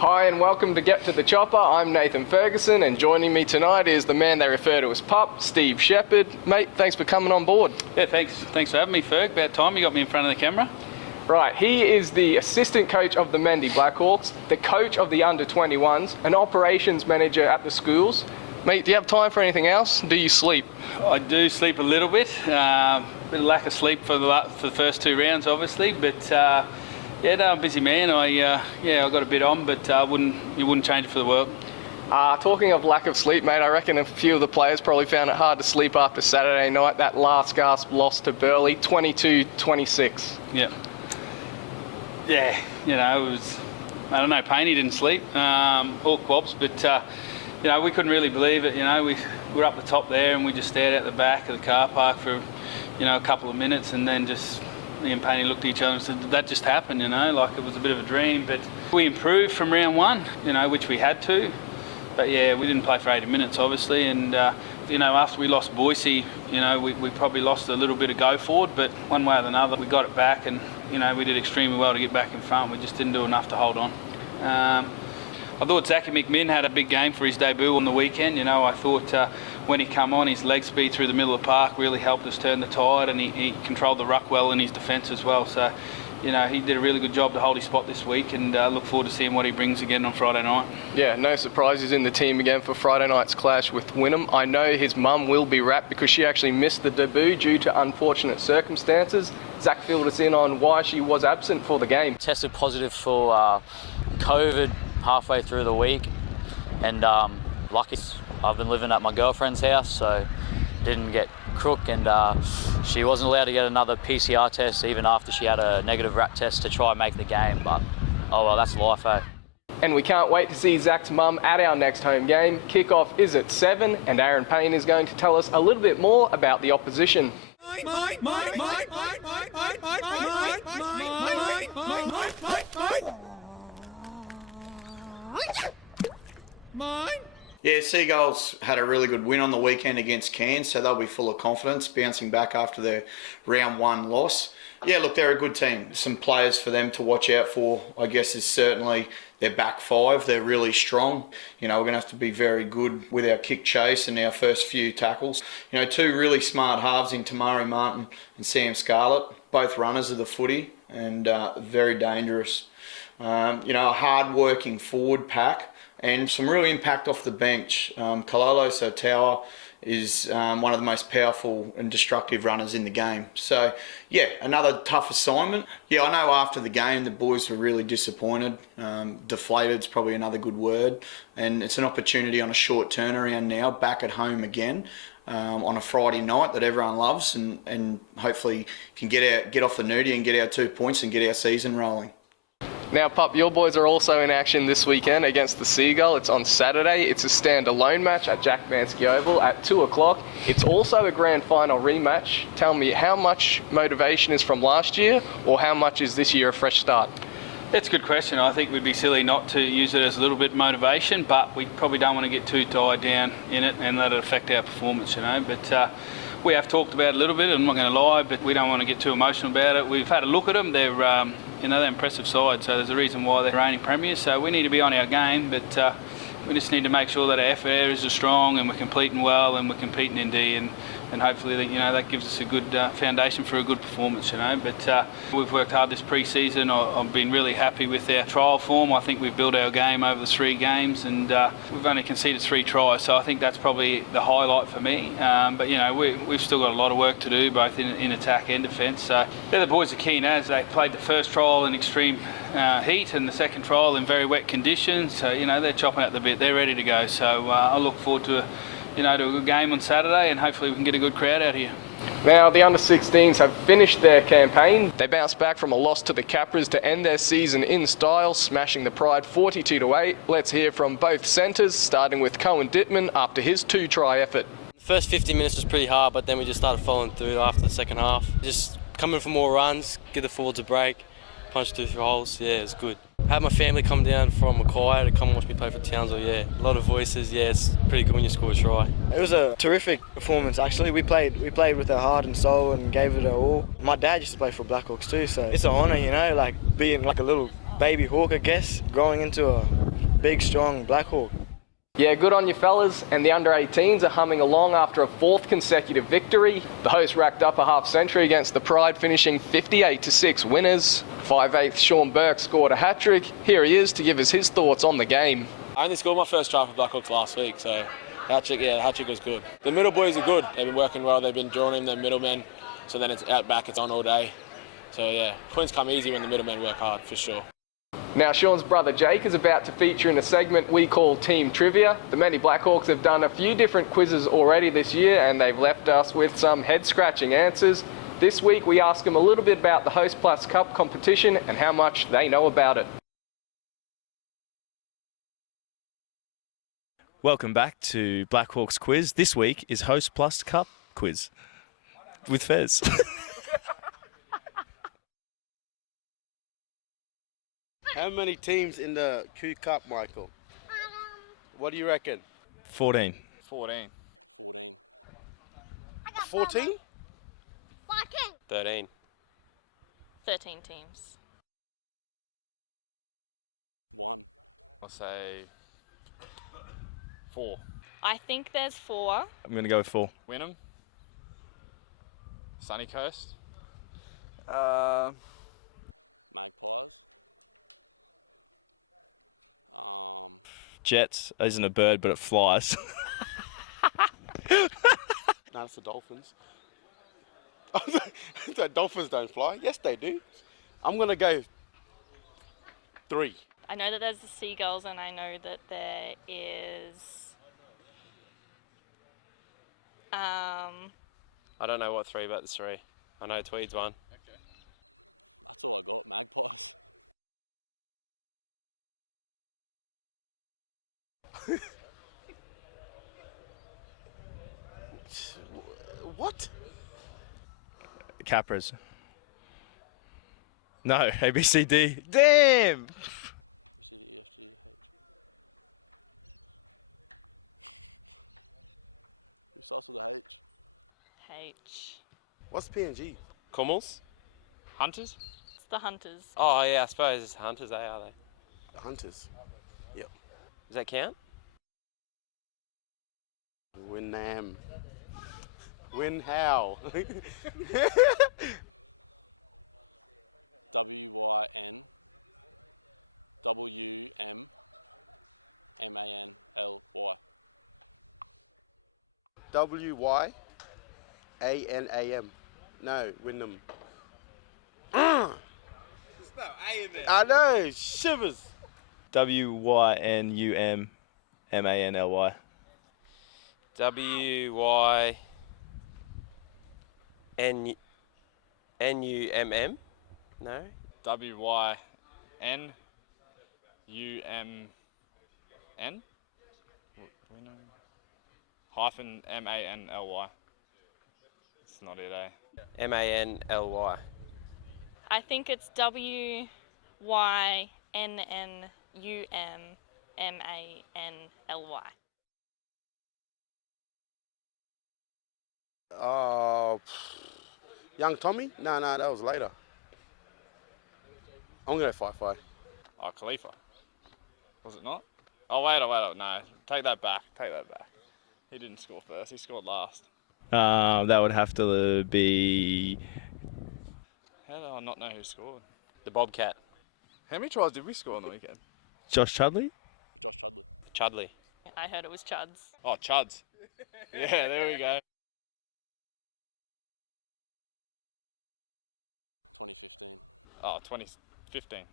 Hi and welcome to Get to the Chopper. I'm Nathan Ferguson and joining me tonight is the man they refer to as Pup, Steve Sheppard. Mate, thanks for coming on board. Yeah, thanks for having me, Ferg. About time you got me in front of the camera. Right, he is the assistant coach of the Mendy Blackhawks, the coach of the under-21s, an operations manager at the schools. Mate, do you have time for anything else? Do you sleep? I do sleep a little bit. Bit of lack of sleep for the first two rounds, obviously, but yeah, no, I'm a busy man. I got a bit on, but you wouldn't change it for the world. Talking of lack of sleep, mate, I reckon a few of the players probably found it hard to sleep after Saturday night, that last gasp loss to Burleigh, 22-26. Yeah. Yeah, you know, it was, I don't know, Payne didn't sleep, all quabs, but you know, we couldn't really believe it. You know, we were up the top there and we just stared out the back of the car park for, you know, a couple of minutes, and then just me and Payne looked at each other and said, did that just happen? You know, like it was a bit of a dream. But we improved from round one, you know, which we had to. But yeah, we didn't play for 80 minutes, obviously, and you know, after we lost Boise, you know, we probably lost a little bit of go forward, but one way or another, we got it back, and you know, we did extremely well to get back in front. We just didn't do enough to hold on. I thought Zachy McMinn had a big game for his debut on the weekend. You know, I thought when he come on, his leg speed through the middle of the park really helped us turn the tide, and he controlled the ruck well in his defence as well. So, you know, he did a really good job to hold his spot this week, and look forward to seeing what he brings again on Friday night. Yeah, no surprises in the team again for Friday night's clash with Wynnum. I know his mum will be wrapped because she actually missed the debut due to unfortunate circumstances. Zach filled us in on why she was absent for the game. Tested positive for COVID halfway through the week, and lucky I've been living at my girlfriend's house, so didn't get crook, and she wasn't allowed to get another PCR test even after she had a negative rat test to try and make the game. But oh well, that's life, eh? And we can't wait to see Zach's mum at our next home game. Kickoff is at 7, and Aaron Payne is going to tell us a little bit more about the opposition. Yeah, Seagulls had a really good win on the weekend against Cairns, so they'll be full of confidence, bouncing back after their round one loss. Yeah, look, they're a good team. Some players for them to watch out for, I guess, is certainly their back five. They're really strong. You know, we're going to have to be very good with our kick chase and our first few tackles. You know, two really smart halves in Tamari Martin and Sam Scarlett, both runners of the footy, and very dangerous. You know, a hard-working forward pack, and some real impact off the bench. Kalolo Sotawa is one of the most powerful and destructive runners in the game. So, yeah, another tough assignment. Yeah, I know after the game the boys were really disappointed. Deflated's probably another good word. And it's an opportunity on a short turnaround now, back at home again. On a Friday night that everyone loves, and hopefully can get off the nudie and get our 2 points and get our season rolling. Now, Pup, your boys are also in action this weekend against the Seagull. It's on Saturday. It's a standalone match at Jack Mansky Oval at 2 o'clock. It's also a grand final rematch. Tell me, how much motivation is from last year, or how much is this year a fresh start? That's a good question. I think we'd be silly not to use it as a little bit of motivation, but we probably don't want to get too tied down in it and let it affect our performance, you know. But we have talked about it a little bit, I'm not going to lie, but we don't want to get too emotional about it. We've had a look at them. They're, you know, they're impressive side, so there's a reason why they're reigning premiers. So we need to be on our game, but we just need to make sure that our effort areas are strong and we're completing well and we're competing in D, and hopefully that, you know, that gives us a good foundation for a good performance, you know. But we've worked hard this pre-season. I've been really happy with our trial form. I think we've built our game over the 3 games, and we've only conceded 3 tries, so I think that's probably the highlight for me. But you know, we've still got a lot of work to do, both in attack and defence. So the boys are keen as they played the first trial in extreme heat and the second trial in very wet conditions. So you know, they're chopping at the bit. They're ready to go. So I look forward to to a good game on Saturday, and hopefully we can get a good crowd out here. Now, the under-16s have finished their campaign. They bounced back from a loss to the Capras to end their season in style, smashing the Pride 42-8. Let's hear from both centres, starting with Cohen Dittman after his 2-try effort. The first 50 minutes was pretty hard, but then we just started following through after the second half. Just coming for more runs, give the forwards a break, punch 2 through holes. Yeah, it was good. I had my family come down from Mackay to come watch me play for Townsville. Yeah, a lot of voices. Yeah, it's pretty good when you score a try. It was a terrific performance actually. We played with our heart and soul and gave it our all. My dad used to play for Blackhawks too, so it's an honour, you know, like being like a little baby Hawk, I guess, growing into a big, strong Black Hawk. Yeah, good on you fellas, and the under-18s are humming along after a 4th consecutive victory. The hosts racked up a half-century against the Pride, finishing 58-6 winners. 5/8 Sean Burke scored a hat-trick. Here he is to give us his thoughts on the game. I only scored my first try for Blackhawks last week, so hat-trick was good. The middle boys are good. They've been working well. They've been drawing in their middlemen, so then it's out back, it's on all day. So yeah, points come easy when the middlemen work hard, for sure. Now, Sean's brother Jake is about to feature in a segment we call Team Trivia. The Manly Blackhawks have done a few different quizzes already this year, and they've left us with some head-scratching answers. This week, we ask them a little bit about the Hostplus Cup competition and how much they know about it. Welcome back to Blackhawks Quiz. This week is Hostplus Cup Quiz with Fez. How many teams in the Q Cup, Michael? What do you reckon? 14. 14. 14? 13. 13 teams. I'll say 4. I think there's 4. I'm going to go with 4. Wynnum. Sunny Coast. Jets isn't a bird, but it flies. No, it's the Dolphins. The Dolphins don't fly. Yes, they do. I'm going to go 3. I know that there's the Seagulls, and I know that there is. I don't know what 3, but it's 3. I know Tweed's one. What? Capras. No, ABCD. Damn! H. What's PNG? Cummels. Hunters. It's the Hunters. Oh yeah, I suppose it's Hunters, are they? The Hunters. Yep. Does that count? Wynnum. Win how? W-Y-A-N-A-M. No, Wynnum. There's no A in there. I know, shivers. WYNUMMANLY. WYNUMM? No? WYNUMN? Hyphen MANLY. It's not it, eh? MANLY. I think it's WYNNUMMANLY. Young Tommy? No, that was later. I'm going to go 5-5. Oh, Khalifa. Was it not? Oh, wait, no. Take that back. He didn't score first, he scored last. That would have to be... How do I not know who scored? The Bobcat. How many tries did we score on the weekend? Josh Chudley? Chudley. I heard it was Chuds. Oh, Chuds. Yeah, there we go. Oh, 2015.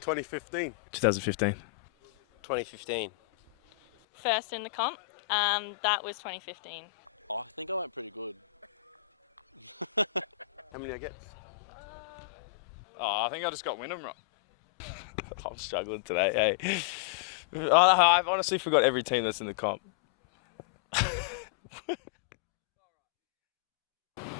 2015. 2015. 2015. First in the comp. That was 2015. How many I get? Oh, I think I just got Wynnum right. I'm struggling today, hey. I've honestly forgot every team that's in the comp.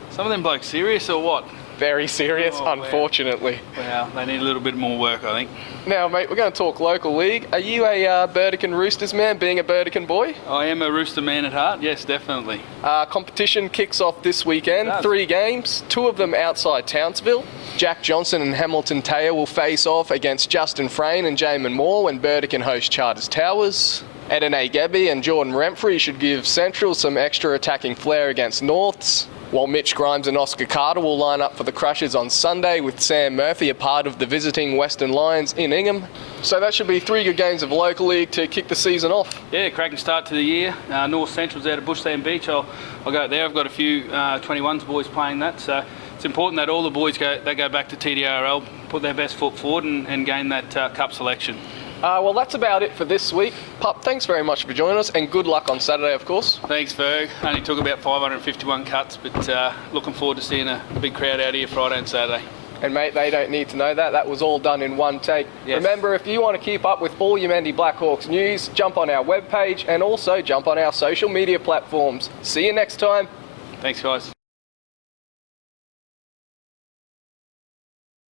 Some of them blokes serious or what? Very serious, Oh, wow. unfortunately. Wow, they need a little bit more work, I think. Now, mate, we're going to talk local league. Are you a Burdekin Roosters man, being a Burdekin boy? I am a Rooster man at heart, yes, definitely. Competition kicks off this weekend. It does. 3 games, 2 of them outside Townsville. Jack Johnson and Hamilton Taylor will face off against Justin Frayne and Jamin Moore when Burdekin host Charters Towers. Edene Gabby and Jordan Remfrey should give Central some extra attacking flair against Norths, while Mitch Grimes and Oscar Carter will line up for the Crushers on Sunday with Sam Murphy, a part of the visiting Western Lions in Ingham. So that should be 3 good games of local league to kick the season off. Yeah, cracking start to the year. North Central's out of Bushland Beach. I'll go out there. I've got a few 21s boys playing that, so it's important that all the boys go back to TDRL, put their best foot forward and gain that cup selection. Well, that's about it for this week. Pup, thanks very much for joining us, and good luck on Saturday, of course. Thanks, Ferg. Only took about 551 cuts, but looking forward to seeing a big crowd out here Friday and Saturday. And mate, they don't need to know that. That was all done in one take. Yes. Remember, if you want to keep up with all your Mendy Blackhawks news, jump on our webpage and also jump on our social media platforms. See you next time. Thanks, guys.